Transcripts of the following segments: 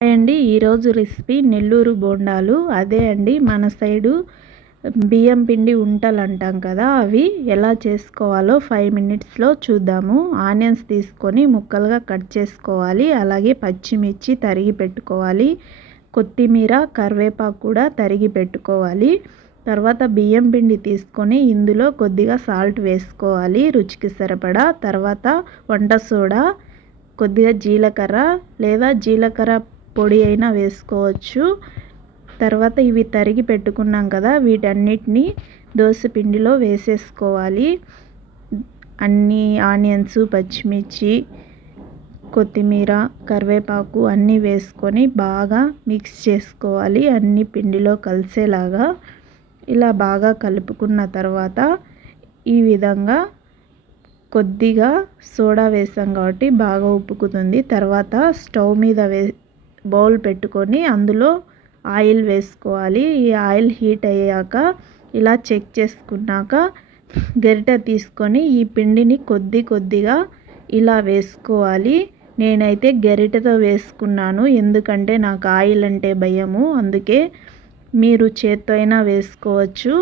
అండి ఈరోజు రెసిపీ నెల్లూరు బోండాలు. అదే అండి మన సైడు బియ్యం పిండి ఉంటలు అంటాం కదా అవి ఎలా చేసుకోవాలో ఫైవ్ మినిట్స్లో చూద్దాము. ఆనియన్స్ తీసుకొని ముక్కలుగా కట్ చేసుకోవాలి. అలాగే పచ్చిమిర్చి తరిగి పెట్టుకోవాలి. కొత్తిమీర కరివేపాకు కూడా తరిగి పెట్టుకోవాలి. తర్వాత బియ్యం పిండి తీసుకొని ఇందులో కొద్దిగా సాల్ట్ వేసుకోవాలి రుచికి సరిపడా. తర్వాత వంట సోడా కొద్దిగా జీలకర్ర లేదా జీలకర్ర పొడి అయినా వేసుకోవచ్చు. తర్వాత ఇవి తరిగి పెట్టుకున్నాం కదా వీటన్నిటిని పిండిలో వేసేసుకోవాలి. అన్ని ఆనియన్స్ పచ్చిమిర్చి కొత్తిమీర కరివేపాకు అన్నీ వేసుకొని బాగా మిక్స్ చేసుకోవాలి. అన్ని పిండిలో కలిసేలాగా ఇలా బాగా కలుపుకున్న తర్వాత ఈ విధంగా కొద్దిగా సోడా వేసాం కాబట్టి బాగా ఉప్పుకుతుంది. తర్వాత స్టవ్ మీద వే బౌల్ పెట్టుకొని అందులో ఆయిల్ వేసుకోవాలి. ఈ ఆయిల్ హీట్ అయ్యాక ఇలా చెక్ చేసుకున్నాక గరిటె తీసుకొని ఈ పిండిని కొద్ది కొద్దిగా ఇలా వేసుకోవాలి. నేనైతే గరిటెతో వేసుకున్నాను. ఎందుకంటే నాకు ఆయిల్ అంటే భయము. అందుకే మీరు చేత్తో అయినా వేసుకోవచ్చు.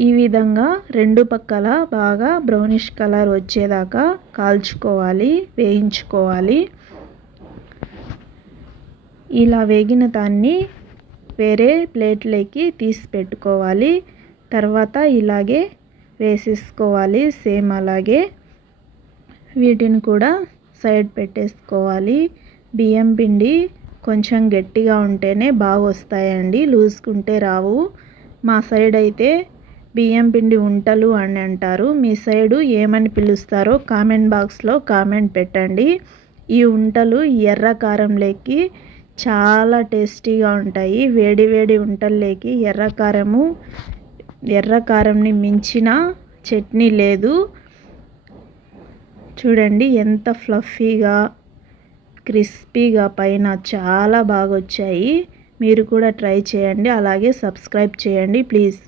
ఈ విధంగా రెండు పక్కల బాగా బ్రౌనిష్ కలర్ వచ్చేదాకా కాల్చుకోవాలి వేయించుకోవాలి. ఇలా వేగిన దాన్ని వేరే ప్లేట్లోకి తీసి పెట్టుకోవాలి తర్వాత ఇలాగే వేసేసుకోవాలి సేమ్ అలాగే. వీటిని కూడా సైడ్ పెట్టేసుకోవాలి. బియ్యం పిండి కొంచెం గట్టిగా ఉంటేనే బాగా వస్తాయండి లూజ్కుంటే రావు. మా సైడ్ అయితే బియ్యం పిండి ఉంటలు అని అంటారు. మీ సైడు ఏమని పిలుస్తారో కామెంట్ బాక్స్లో కామెంట్ పెట్టండి. ఈ ఉంటలు ఎర్ర కారంలోకి చాలా టేస్టీగా ఉంటాయి. వేడి వేడి ఉంటల్లోకి ఎర్రకారము ఎర్రకారంని మించిన చట్నీ లేదు. చూడండి ఎంత ఫ్లఫీగా క్రిస్పీగా పైన చాలా బాగా వచ్చాయి మీరు కూడా ట్రై చేయండి. అలాగే సబ్స్క్రైబ్ చేయండి ప్లీజ్.